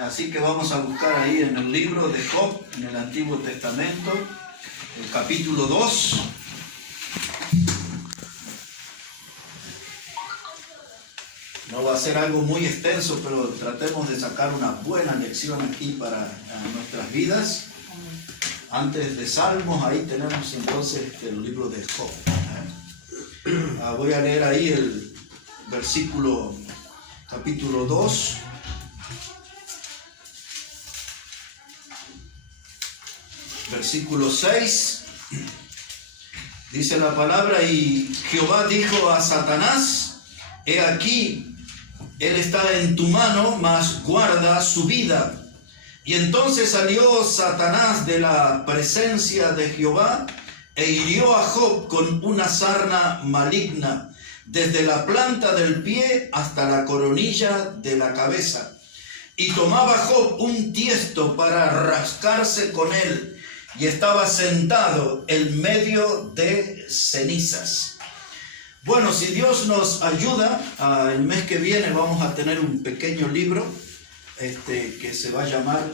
Así que vamos a buscar ahí en el libro de Job, en el Antiguo Testamento, el capítulo 2. No va a ser algo muy extenso, pero tratemos de sacar una buena lección aquí para nuestras vidas. Antes de Salmos, ahí tenemos entonces el libro de Job. Voy a leer ahí el versículo, capítulo 2. Versículo 6. Dice la palabra: y Jehová dijo a Satanás: he aquí, él está en tu mano, mas guarda su vida. Y entonces salió Satanás de la presencia de Jehová e hirió a Job con una sarna maligna, desde la planta del pie hasta la coronilla de la cabeza. Y tomaba Job un tiesto para rascarse con él, y estaba sentado en medio de cenizas. Bueno, si Dios nos ayuda, el mes que viene vamos a tener un pequeño libro que se va a llamar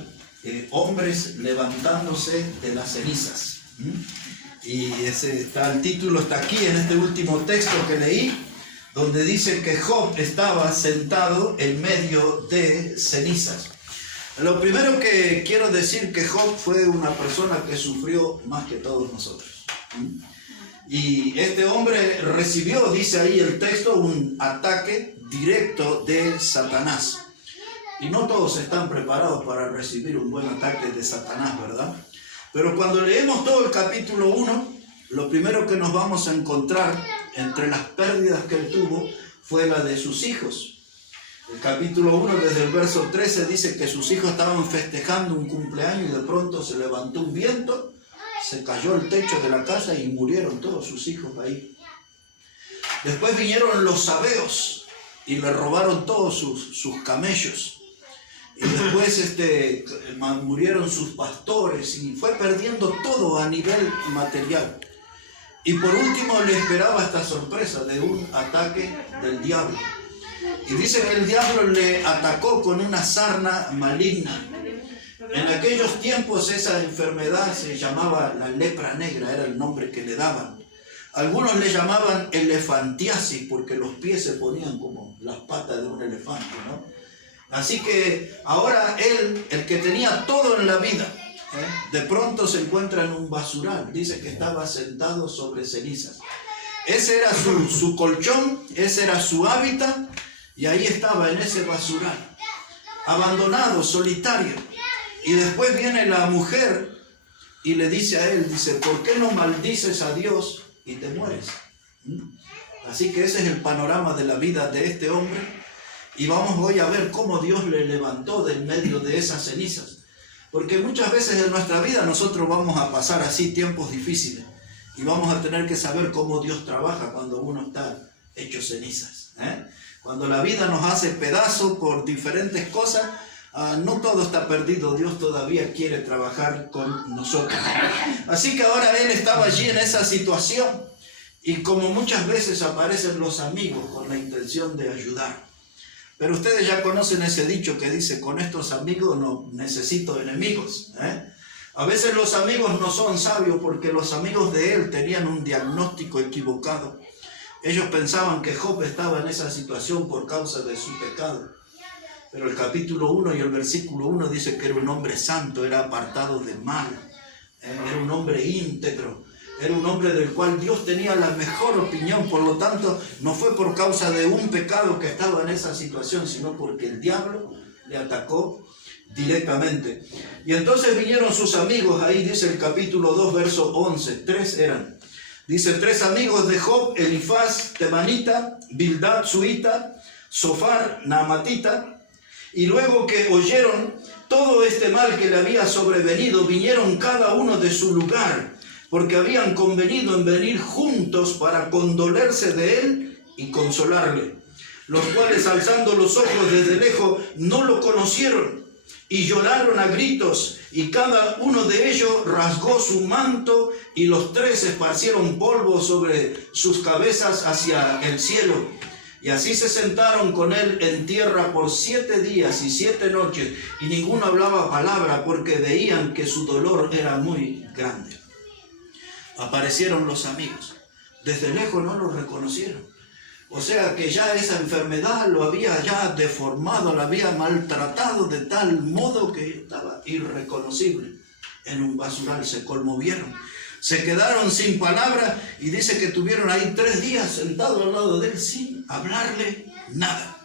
Hombres levantándose de las cenizas. Y el título está aquí en este último texto que leí, donde dice que Job estaba sentado en medio de cenizas. Lo primero que quiero decir, que Job fue una persona que sufrió más que todos nosotros. Y este hombre recibió, dice ahí el texto, un ataque directo de Satanás. Y no todos están preparados para recibir un buen ataque de Satanás, ¿verdad? Pero cuando leemos todo el capítulo 1, lo primero que nos vamos a encontrar entre las pérdidas que él tuvo fue la de sus hijos. El capítulo 1, desde el verso 13, dice que sus hijos estaban festejando un cumpleaños y de pronto se levantó un viento, se cayó el techo de la casa y murieron todos sus hijos ahí. Después vinieron los sabeos y le robaron todos sus camellos. Y después murieron sus pastores y fue perdiendo todo a nivel material. Y por último le esperaba esta sorpresa de un ataque del diablo. Y dice que el diablo le atacó con una sarna maligna. En aquellos tiempos esa enfermedad se llamaba la lepra negra, era el nombre que le daban. Algunos le llamaban elefantiasis porque los pies se ponían como las patas de un elefante, ¿no? Así que ahora él, el que tenía todo en la vida, de pronto se encuentra en un basural. Dice que estaba sentado sobre cenizas. Ese era su colchón, ese era su hábitat, y ahí estaba en ese basural, abandonado, solitario. Y después viene la mujer y le dice a él, dice: ¿por qué no maldices a Dios y te mueres? Así que ese es el panorama de la vida de este hombre. Y vamos hoy a ver cómo Dios le levantó del medio de esas cenizas. Porque muchas veces en nuestra vida nosotros vamos a pasar así tiempos difíciles. Y vamos a tener que saber cómo Dios trabaja cuando uno está hecho cenizas. Cuando la vida nos hace pedazos por diferentes cosas, no todo está perdido. Dios todavía quiere trabajar con nosotros. Así que ahora él estaba allí en esa situación. Y como muchas veces aparecen los amigos con la intención de ayudar. Pero ustedes ya conocen ese dicho que dice: con estos amigos no necesito enemigos. A veces los amigos no son sabios, porque los amigos de él tenían un diagnóstico equivocado. Ellos pensaban que Job estaba en esa situación por causa de su pecado. Pero el capítulo 1 y el versículo 1 dice que era un hombre santo, era apartado de mal, era un hombre íntegro. Era un hombre del cual Dios tenía la mejor opinión. Por lo tanto, no fue por causa de un pecado que estaba en esa situación, sino porque el diablo le atacó directamente. Y entonces vinieron sus amigos, ahí dice el capítulo 2, verso 11, 3 eran. Dice: 3 amigos de Job: Elifaz temanita, Bildad suita, Zofar naamatita. Y luego que oyeron todo este mal que le había sobrevenido, vinieron cada uno de su lugar, porque habían convenido en venir juntos para condolerse de él y consolarle, los cuales, alzando los ojos desde lejos, no lo conocieron y lloraron a gritos, y cada uno de ellos rasgó su manto, y los 3 esparcieron polvo sobre sus cabezas hacia el cielo. Y así se sentaron con él en tierra por 7 días y 7 noches, y ninguno hablaba palabra, porque veían que su dolor era muy grande. Aparecieron los amigos. Desde lejos no lo reconocieron. O sea que ya esa enfermedad lo había ya deformado, lo había maltratado de tal modo que estaba irreconocible. En un basural se conmovieron. Se quedaron sin palabra y dice que tuvieron ahí 3 días sentados al lado de él sin hablarle nada.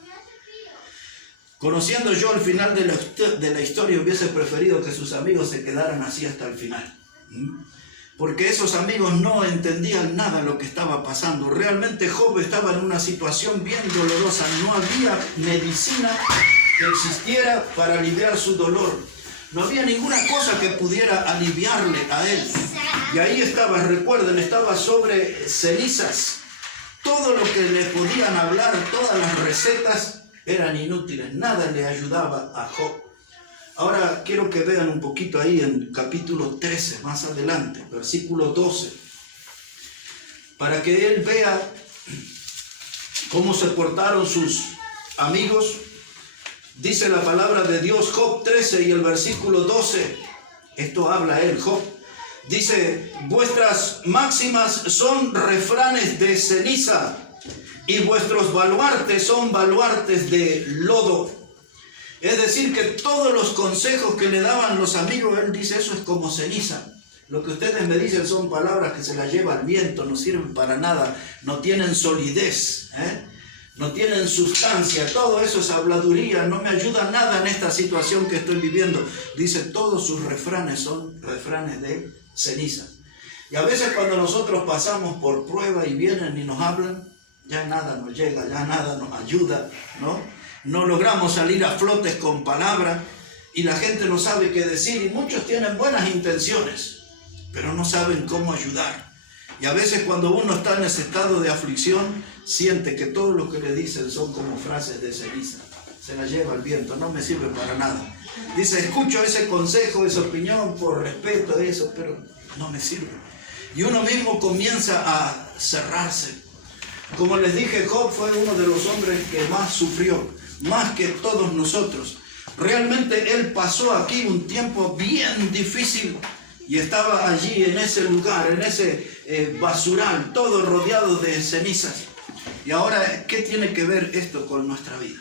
Conociendo yo el final de la historia, hubiese preferido que sus amigos se quedaran así hasta el final. Porque esos amigos no entendían nada de lo que estaba pasando. Realmente Job estaba en una situación bien dolorosa. No había medicina que existiera para aliviar su dolor. No había ninguna cosa que pudiera aliviarle a él. Y ahí estaba, recuerden, estaba sobre cenizas. Todo lo que le podían hablar, todas las recetas eran inútiles. Nada le ayudaba a Job. Ahora quiero que vean un poquito ahí en capítulo 13, más adelante, versículo 12. Para que él vea cómo se portaron sus amigos. Dice la palabra de Dios, Job 13 y el versículo 12. Esto habla él, Job. Dice, vuestras máximas son refranes de ceniza y vuestros baluartes son baluartes de lodo. Es decir, que todos los consejos que le daban los amigos, él dice, eso es como ceniza. Lo que ustedes me dicen son palabras que se las lleva el viento, no sirven para nada, no tienen solidez, no tienen sustancia, todo eso es habladuría, no me ayuda nada en esta situación que estoy viviendo. Dice, todos sus refranes son refranes de ceniza. Y a veces cuando nosotros pasamos por prueba y vienen y nos hablan, ya nada nos llega, ya nada nos ayuda, no logramos salir a flotes con palabras y la gente no sabe qué decir, y muchos tienen buenas intenciones, pero no saben cómo ayudar. Y a veces cuando uno está en ese estado de aflicción, siente que todo lo que le dicen son como frases de ceniza. Se la lleva el viento, no me sirve para nada. Dice, escucho ese consejo, esa opinión por respeto a eso, pero no me sirve. Y uno mismo comienza a cerrarse. Como les dije, Job fue uno de los hombres que más sufrió, más que todos nosotros. Realmente él pasó aquí un tiempo bien difícil y estaba allí en ese lugar, en ese basural, todo rodeado de cenizas. Y ahora, ¿qué tiene que ver esto con nuestra vida?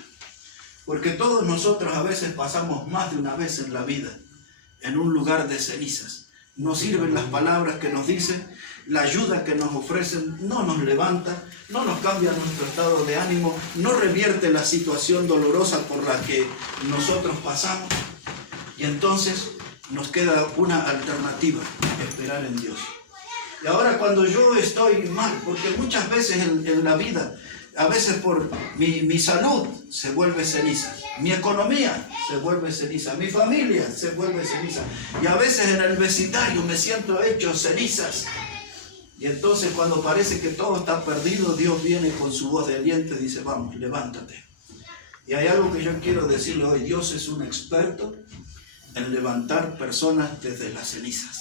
Porque todos nosotros a veces pasamos más de una vez en la vida en un lugar de cenizas. No sirven las palabras que nos dicen, la ayuda que nos ofrecen no nos levanta, no nos cambia nuestro estado de ánimo, no revierte la situación dolorosa por la que nosotros pasamos. Y entonces nos queda una alternativa, esperar en Dios. Y ahora cuando yo estoy mal, porque muchas veces en la vida, a veces por mi salud se vuelve ceniza, mi economía se vuelve ceniza, mi familia se vuelve ceniza, y a veces en el vecindario me siento hecho cenizas. Y entonces cuando parece que todo está perdido, Dios viene con su voz de aliento y dice, vamos, levántate. Y hay algo que yo quiero decirle hoy, Dios es un experto en levantar personas desde las cenizas.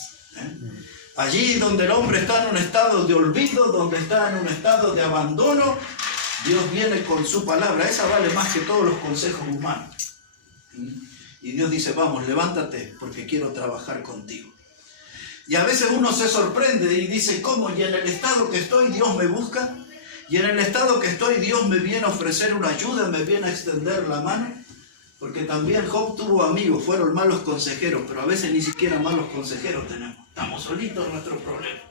Allí donde el hombre está en un estado de olvido, donde está en un estado de abandono, Dios viene con su palabra. Esa vale más que todos los consejos humanos. Y Dios dice, vamos, levántate porque quiero trabajar contigo. Y a veces uno se sorprende y dice, ¿cómo? Y en el estado que estoy Dios me busca. Y en el estado que estoy Dios me viene a ofrecer una ayuda, me viene a extender la mano. Porque también Job tuvo amigos, fueron malos consejeros, pero a veces ni siquiera malos consejeros tenemos. Estamos solitos en nuestros problemas.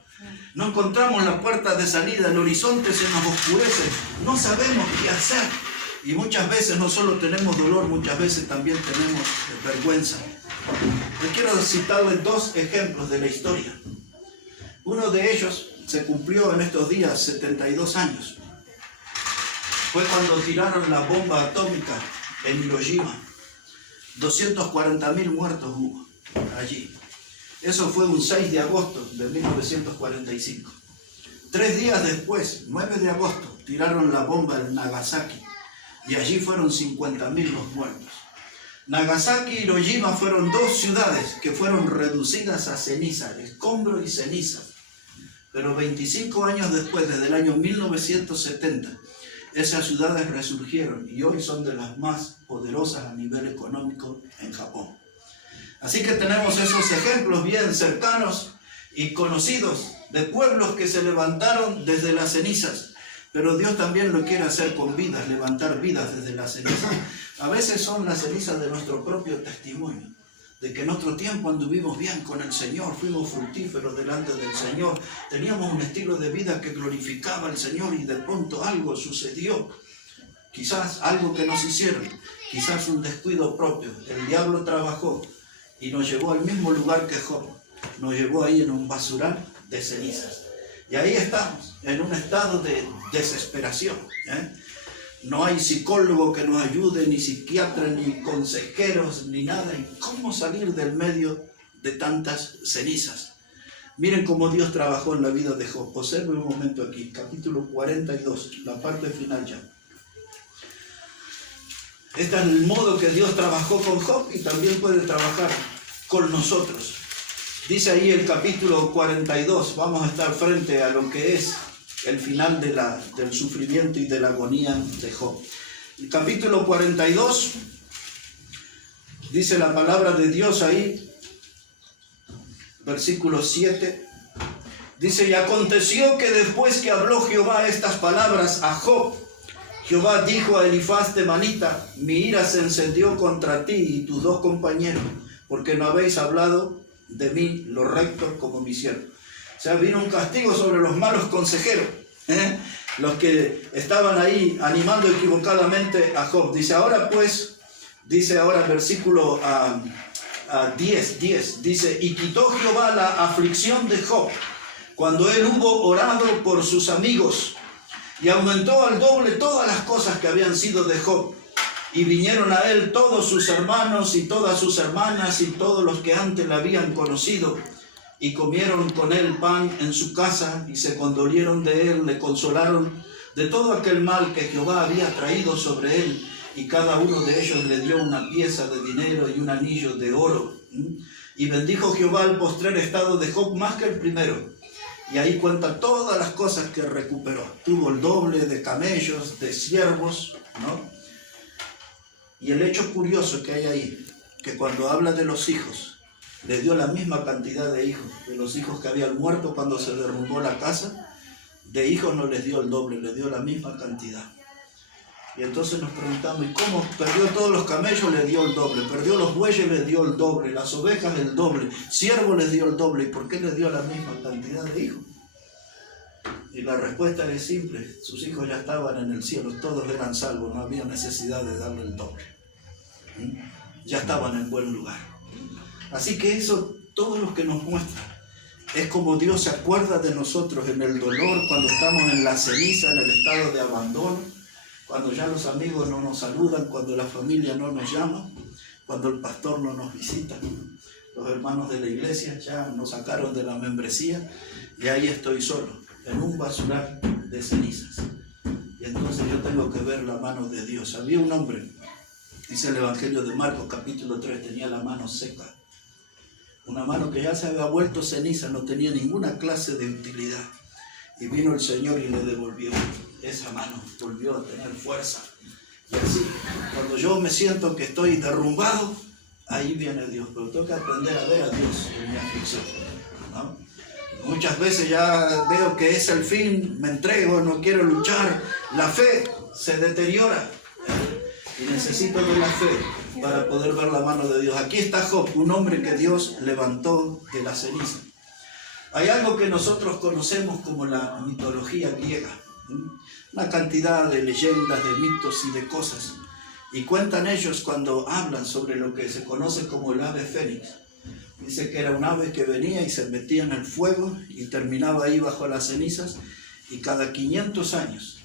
No encontramos la puerta de salida, el horizonte se nos oscurece, no sabemos qué hacer. Y muchas veces no solo tenemos dolor, muchas veces también tenemos vergüenza. Les quiero citarles 2 ejemplos de la historia. Uno de ellos se cumplió en estos días, 72 años. Fue cuando tiraron la bomba atómica en Hiroshima. 240.000 muertos hubo allí. Eso fue un 6 de agosto de 1945. 3 días después, 9 de agosto, tiraron la bomba en Nagasaki. Y allí fueron 50.000 los muertos. Nagasaki y Hiroshima fueron 2 ciudades que fueron reducidas a ceniza, escombro y ceniza. Pero 25 años después, desde el año 1970, esas ciudades resurgieron y hoy son de las más poderosas a nivel económico en Japón. Así que tenemos esos ejemplos bien cercanos y conocidos de pueblos que se levantaron desde las cenizas. Pero Dios también lo quiere hacer con vidas, levantar vidas desde las cenizas. A veces son las cenizas de nuestro propio testimonio, de que en otro tiempo anduvimos bien con el Señor, fuimos fructíferos delante del Señor, teníamos un estilo de vida que glorificaba al Señor y de pronto algo sucedió. Quizás algo que nos hicieron, quizás un descuido propio. El diablo trabajó y nos llevó al mismo lugar que Job. Nos llevó ahí en un basural de cenizas. Y ahí estamos, en un estado de desesperación. No hay psicólogo que nos ayude, ni psiquiatra, ni consejeros, ni nada. ¿Y cómo salir del medio de tantas cenizas? Miren cómo Dios trabajó en la vida de Job. Observen un momento aquí, capítulo 42, la parte final ya. Este es el modo que Dios trabajó con Job y también puede trabajar con nosotros. Dice ahí el capítulo 42, vamos a estar frente a lo que es el final del sufrimiento y de la agonía de Job. El capítulo 42, dice la palabra de Dios ahí, versículo 7, dice: y aconteció que después que habló Jehová estas palabras a Job, Jehová dijo a Elifaz temanita: mi ira se encendió contra ti y tus dos compañeros, porque no habéis hablado de mí lo recto como mi siervo. O sea, vino un castigo sobre los malos consejeros, los que estaban ahí animando equivocadamente a Job. Dice ahora versículo 10, dice: y quitó Jehová la aflicción de Job cuando él hubo orado por sus amigos, y aumentó al doble todas las cosas que habían sido de Job. Y vinieron a él todos sus hermanos y todas sus hermanas y todos los que antes le habían conocido, y comieron con él pan en su casa, y se condolieron de él, le consolaron de todo aquel mal que Jehová había traído sobre él, y cada uno de ellos le dio una pieza de dinero y un anillo de oro. Y bendijo Jehová el postrer estado de Job más que el primero. Y ahí cuenta todas las cosas que recuperó. Tuvo el doble de camellos, de siervos, ¿no? Y el hecho curioso que hay ahí, que cuando habla de los hijos, le dio la misma cantidad de hijos, de los hijos que habían muerto cuando se derrumbó la casa, de hijos no les dio el doble, les dio la misma cantidad. Y entonces nos preguntamos: ¿y cómo? Perdió todos los camellos, le dio el doble, perdió los bueyes, le dio el doble, las ovejas el doble, siervos les dio el doble, ¿y por qué les dio la misma cantidad de hijos? Y la respuesta es simple: sus hijos ya estaban en el cielo, todos eran salvos, no había necesidad de darle el doble. Ya estaban en buen lugar. Así que eso, todo lo que nos muestra, es como Dios se acuerda de nosotros en el dolor, cuando estamos en la ceniza, en el estado de abandono, cuando ya los amigos no nos saludan, cuando la familia no nos llama, cuando el pastor no nos visita, los hermanos de la iglesia ya nos sacaron de la membresía y ahí estoy solo, en un basural de cenizas. Y entonces yo tengo que ver la mano de Dios. Había un hombre, dice el Evangelio de Marcos capítulo 3, tenía la mano seca. Una mano que ya se había vuelto ceniza, no tenía ninguna clase de utilidad. Y vino el Señor y le devolvió esa mano, volvió a tener fuerza. Y así, cuando yo me siento que estoy derrumbado, ahí viene Dios. Pero tengo que aprender a ver a Dios en mi aflicción, ¿no? Muchas veces ya veo que es el fin, me entrego, no quiero luchar. La fe se deteriora y necesito de la fe para poder ver la mano de Dios. Aquí está Job, un hombre que Dios levantó de la ceniza. Hay algo que nosotros conocemos como la mitología griega, una cantidad de leyendas, de mitos y de cosas. Y cuentan ellos cuando hablan sobre lo que se conoce como el ave fénix. Dice que era un ave que venía y se metía en el fuego y terminaba ahí bajo las cenizas, y cada 500 años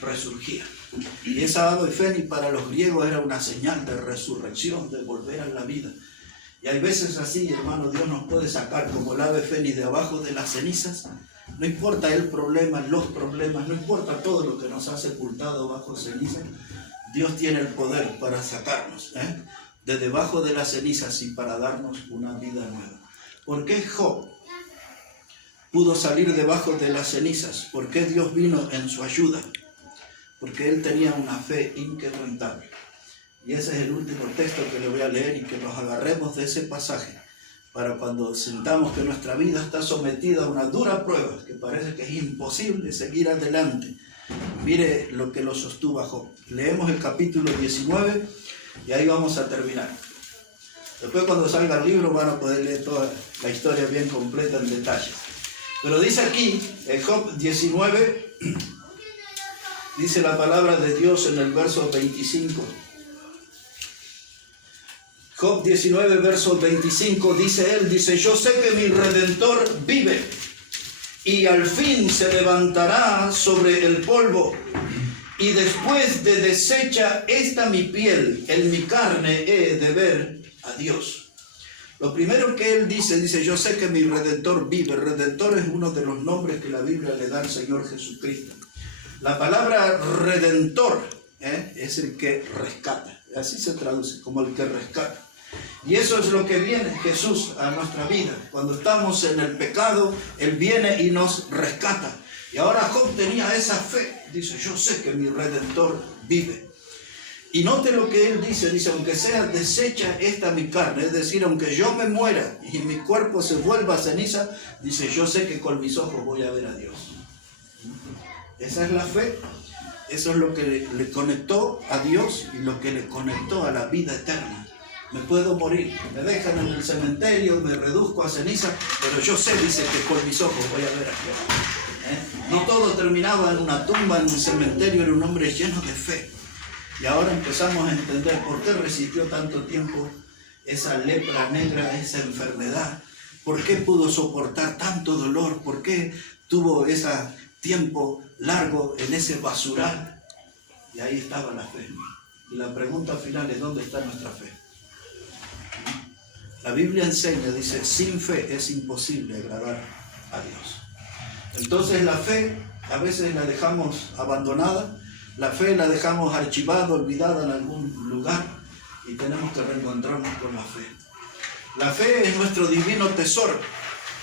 resurgía. Y esa ave fénix para los griegos era una señal de resurrección, de volver a la vida. Y hay veces así, hermano, Dios nos puede sacar como el ave fénix de abajo de las cenizas. No importa el problema, los problemas, no importa todo lo que nos ha sepultado bajo ceniza, Dios tiene el poder para sacarnos de debajo de las cenizas y para darnos una vida nueva. ¿Por qué Job pudo salir debajo de las cenizas? ¿Por qué Dios vino en su ayuda? porque él tenía una fe inquebrantable. Y ese es el último texto que le voy a leer, y que nos agarremos de ese pasaje para cuando sintamos que nuestra vida está sometida a una dura prueba, que parece que es imposible seguir adelante. Mire lo que lo sostuvo a Job. Leemos el capítulo 19 y ahí vamos a terminar. Después, cuando salga el libro, van a poder leer toda la historia bien completa en detalle. Pero dice aquí, en Job 19, dice la palabra de Dios en el verso 25. Job 19, verso 25, dice él, yo sé que mi Redentor vive, y al fin se levantará sobre el polvo, y después de deshecha esta mi piel, en mi carne he de ver a Dios. Lo primero que él dice, yo sé que mi Redentor vive. Redentor es uno de los nombres que la Biblia le da al Señor Jesucristo. La palabra Redentor es el que rescata, así se traduce, como el que rescata. Y eso es lo que viene Jesús a nuestra vida. Cuando estamos en el pecado, Él viene y nos rescata. Y ahora Job tenía esa fe. Dice, yo sé que mi Redentor vive. Y note lo que él dice, aunque sea deshecha esta mi carne, es decir, aunque yo me muera y mi cuerpo se vuelva ceniza, dice, yo sé que con mis ojos voy a ver a Dios. Esa es la fe. Eso es lo que le conectó a Dios y lo que le conectó a la vida eterna. Me puedo morir, me dejan en el cementerio, me reduzco a ceniza, pero yo sé, dice, que con mis ojos voy a ver a Dios. No todo terminaba en una tumba, en un cementerio, era un hombre lleno de fe. Y ahora empezamos a entender por qué resistió tanto tiempo esa lepra negra, esa enfermedad. ¿Por qué pudo soportar tanto dolor? ¿Por qué tuvo ese tiempo largo en ese basural? Y ahí estaba la fe. Y la pregunta final es, ¿dónde está nuestra fe? La Biblia enseña, dice, sin fe es imposible agradar a Dios. Entonces la fe a veces la dejamos abandonada, la fe la dejamos archivada, olvidada en algún lugar, y tenemos que reencontrarnos con la fe. La fe es nuestro divino tesoro.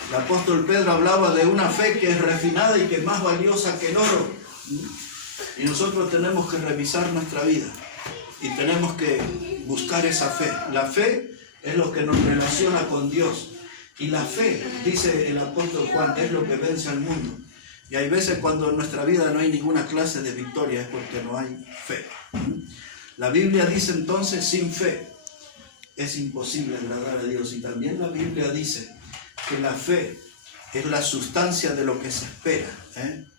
El apóstol Pedro hablaba de una fe que es refinada y que es más valiosa que el oro. Y nosotros tenemos que revisar nuestra vida y tenemos que buscar esa fe. La fe es lo que nos relaciona con Dios. Y la fe, dice el apóstol Juan, es lo que vence al mundo. Y hay veces cuando en nuestra vida no hay ninguna clase de victoria, es porque no hay fe. La Biblia dice entonces, sin fe es imposible agradar a Dios. Y también la Biblia dice que la fe es la sustancia de lo que se espera,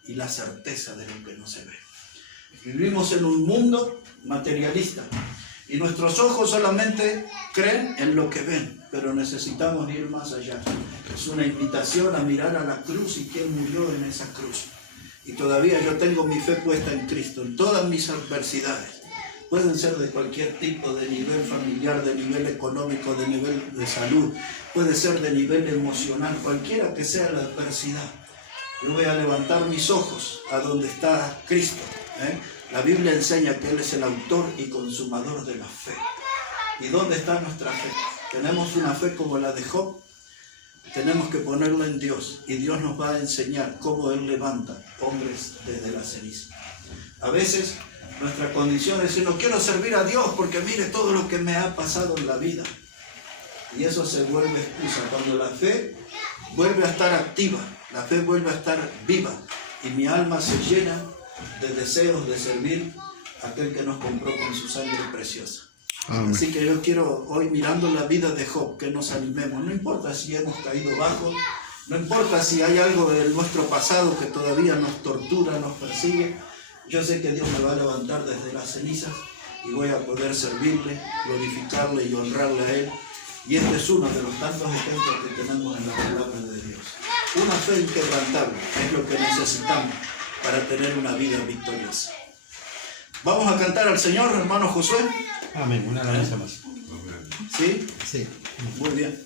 y la certeza de lo que no se ve. Vivimos en un mundo materialista y nuestros ojos solamente creen en lo que ven, pero necesitamos ir más allá. Es una invitación a mirar a la cruz y quién murió en esa cruz. Y todavía yo tengo mi fe puesta en Cristo, en todas mis adversidades. Pueden ser de cualquier tipo, de nivel familiar, de nivel económico, de nivel de salud, puede ser de nivel emocional, cualquiera que sea la adversidad. Yo voy a levantar mis ojos a donde está Cristo. La Biblia enseña que Él es el autor y consumador de la fe. ¿Y dónde está nuestra fe? Tenemos una fe como la de Job. Tenemos que ponerla en Dios y Dios nos va a enseñar cómo Él levanta hombres desde la ceniza. A veces nuestra condición es decir, no quiero servir a Dios porque mire todo lo que me ha pasado en la vida. Y eso se vuelve excusa. Cuando la fe vuelve a estar activa, la fe vuelve a estar viva y mi alma se llena de deseos de servir a aquel que nos compró con su sangre preciosa. Amén. Así que yo quiero hoy, mirando la vida de Job, que nos animemos. No importa si hemos caído bajo, no importa si hay algo de nuestro pasado que todavía nos tortura, nos persigue. Yo sé que Dios me va a levantar desde las cenizas y voy a poder servirle, glorificarle y honrarle a Él. Y este es uno de los tantos ejemplos que tenemos en la palabra de Dios. Una fe inquebrantable es lo que necesitamos para tener una vida victoriosa. Vamos a cantar al Señor, hermano Josué. Amén. Una alabanza más. ¿Sí? Sí. Muy bien.